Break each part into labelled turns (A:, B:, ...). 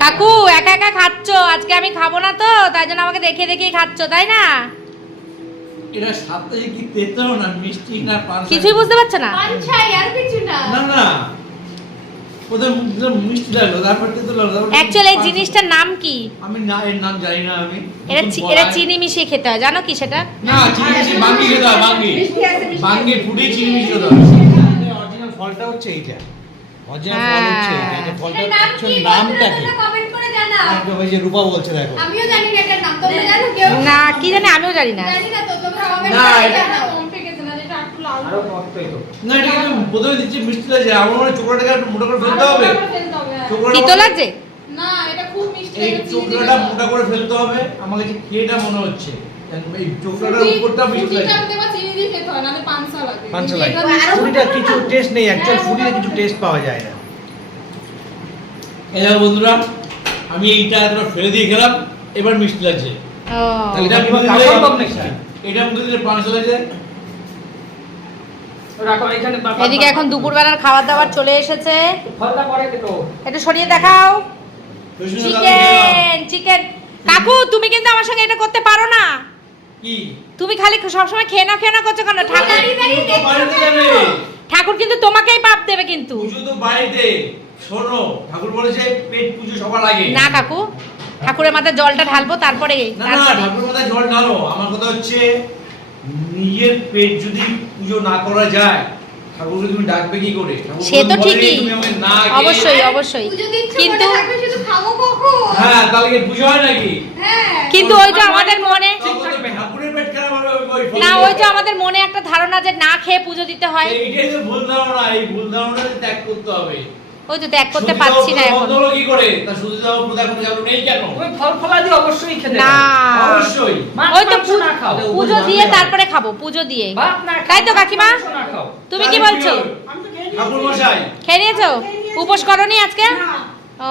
A: কাকু একা একা খাচ্ছ? আজকে আমি খাব না তো তাই জন্য আমাকে দেখে দেখেই খাচ্ছ তাই না?
B: এটা সাথে কি তেতো না মিষ্টি না পান
A: কিছুই বুঝতে পারছ না।
C: পাঞ্চাই আর কিছু না।
B: না না। মিষ্টি লাগল তারপর তেতো লাগল
A: অ্যাকচুয়ালি এই জিনিসটার নাম কি?
B: আমি না এর নাম জানি না আমি
A: এটা চিনি মিশিয়ে খেতে হয় জানো কি সেটা?
B: না চিনি মিষ্টি বাঙ্গি খেতে হয় বাঙ্গি।
C: মিষ্টি আছে, মিষ্টি
B: বাঙ্গি ফুটে চিনি মিষ্টি খেতে
D: অরিজিনাল ফলটা হচ্ছে এইটা।
A: হ্যাঁ।
D: ফল হচ্ছে এটা ফলটা
C: এটার নাম
D: হচ্ছে
C: কি?
D: নামটা কি?
C: কমেন্ট করে জানাও।
D: ওই যে রূপা বলছে দেখো।
C: আমিও জানি না এটার নাম তোমরা জানো কেউ?
A: না কি জানি আমিও জানি না।
C: জানি না তো তোমরা কমেন্ট করে জানাও। না যেটা একটু লাল।
D: আরও টক পেতো
B: না এটা কিন্তু প্রথমে দিচ্ছি মিষ্টি লাগছে আমার মনে হয় একটু মোটা করে ফেলতে হবে।
A: তিতো লাগছে?
C: না এটা খুব মিষ্টি
B: এই মোটা করে ফেলতে হবে আমার কাছে খেয়েটা মনে হচ্ছে। এই উপরটা মিষ্টি লাগছে।
D: পাঁচশো লাগে। ফুডিটা কিছু টেস্ট নেই অ্যাকচুয়াল ফুডিতে
C: ওটা
D: কিছু টেস্ট পাওয়া যায় না।
B: দেখো বন্ধুরা আমি এইটা এতটা ফেলে দিয়ে খেলাম এবার মিষ্টি লাগছে। এটা মুখে দিলে-
D: পাব
B: এটা মুখে দিলে পাঁচ লাগছে
A: এদিকে এখন দুপুরবেলার খাবার দাবার চলে এসেছে। একটু সরিয়ে দেখাও। চিকেন চিকেন কাকু তুমি কিন্তু আমার সঙ্গে এটা করতে পারো না।
B: কি?
A: তুমি খালি সবসময় খেয়ে না খেয়ে না করছ কেন? ঠাকুর ঠাকুর কিন্তু তোমাকেই পাপ দেবে কিন্তু।
B: পুজো তো বাড়িতে। শোনো ঠাকুর বলেছে পেট পুজো সবার আগে।
A: না কাকু ঠাকুরের মাথায় জলটা ঢালবো তারপরে
B: না না ঠাকুর মাথায় জল ঢালো। আমার কথা হচ্ছে নিজের পেট যদি পুজো না করা যায় ঠাকুরকে তুমি ডাকবে কি করে?
A: সে তো ঠিকই। অবশ্যই অবশ্যই। কিন্তু
B: হ্যাঁ তাহলে পুজো হয় নাকি?
C: হ্যাঁ।
A: কিন্তু ওই তো আমাদের মনে
B: ঠাকুরের পেট খারাপ হবে ওই ফল
A: না ওই তো আমাদের মনে একটা ধারণা যে না খেয়ে পুজো দিতে হয়।
B: এইটাই তো ভুল ধারণা এই ভুল ধারণা ত্যাগ করতে হবে।
A: ওই তো ত্যাগ করতে পারছি না এখন।
B: বন্ধ কি করে তা কোনো নেই কেন
E: ওই ফল ফলাদি অবশ্যই খেতে
A: না।
B: অবশ্যই।
A: ওই তো
E: মাংস না খাও।
A: পুজো দিয়ে তারপরে খাব পুজো দিয়ে। তাই তো কাকিমা? তুমি কি বলছো?
B: ঠাকুর মশাই
A: খেয়ে নিয়েছো। উপোস করনি আজকে? ও।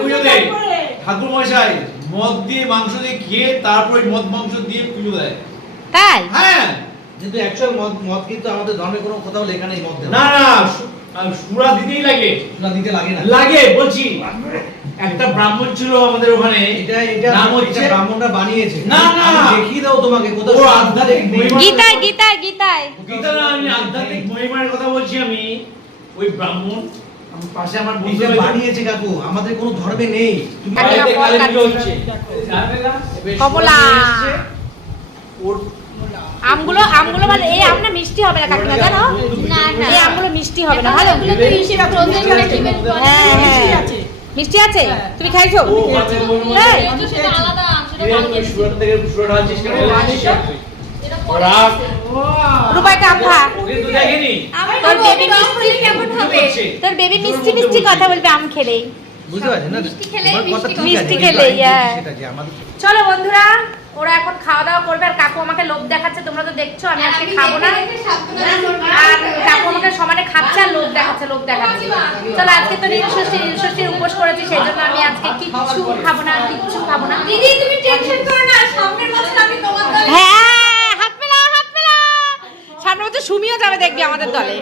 B: পুজো দেয় ঠাকুর মশাই মদ দিয়ে মাংস দিয়ে খেয়ে তারপরে মদ মাংস দিয়ে পুজো দেয়।
A: তাই?
B: হ্যাঁ।
D: কিন্তু অ্যাকচুয়াল মদ মদ কিন্তু আমাদের ধর্মে কোনো কোথাও লেখা নেই মদ
B: না না সুরা দিতেই লাগে।
D: না দিতে লাগে না।
B: লাগে বলছি। একটা ব্রাহ্মণ ছিল আমাদের ওখানে।
D: এটা এটা
B: নাম হচ্ছে
D: ব্রাহ্মণরা বানিয়েছে।
B: না, না।
D: দেখিয়ে দাও তোমাকে কোথাও
B: ও আধ্যাত্মিক
A: গীতায় গীতায়
B: গীতা না আমি আধ্যাত্মিক মহিমার কথা বলছি আমি। ওই ব্রাহ্মণ পাশে আমার বন্ধু
D: বানিয়েছে কাকু আমাদের কোনো ধর্মে নেই। তুমি
B: বাড়িতে
A: ফল
B: কালী হচ্ছে।
A: কমলা।
B: ওর
A: আমগুলো আমগুলো ভালো এই আমটা মিষ্টি হবে না কাকিমা জানো?
C: না, না।
A: এই আমগুলো মিষ্টি হবে না ভালো। হ্যাঁ হ্যাঁ। মিষ্টি আছে? তুমি খাইছো? হ্যাঁ।
C: আলাদা আম, সেটা
A: আম খা।
B: ওকে তো দেখেনি।
A: তোর
C: বলব,
A: মিষ্টি
C: কেমন হবে?
A: তোর বেবি মিষ্টি মিষ্টি কথা বলবে আম খেলেই।
D: বুঝতে পারছেন না?
C: মিষ্টি
D: কথা
C: মিষ্টি
D: কিন্তু বলছি
A: হ্যাঁ। চলো বন্ধুরা ওরা এখন খাওয়া দাওয়া করবে আর কাকু আমাকে লোভ দেখাচ্ছে তোমরা তো দেখছ আমি আজকে খাব না। আর কাকু আমাকে সমানে খাচ্ছে আর লোভ দেখাচ্ছে লোভ দেখাচ্ছে। চলো আজকে তো নীলষষ্ঠী নীলষষ্ঠীর উপোস করেছি সেই জন্য আমি আজকে কিচ্ছু খাব না কিচ্ছু খাব না।
C: দিদি তুমি টেনশন করো না সামনের বছর আমি তোমার দলে
A: হ্যাঁ হাত মেলা হাত মেলা সামনে বছর সুমিও যাবে দেখবি আমাদের দলে?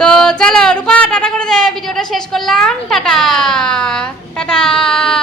A: তো চলো রূপা, টাটা করে দে, ভিডিওটা শেষ করলাম। Tata tata.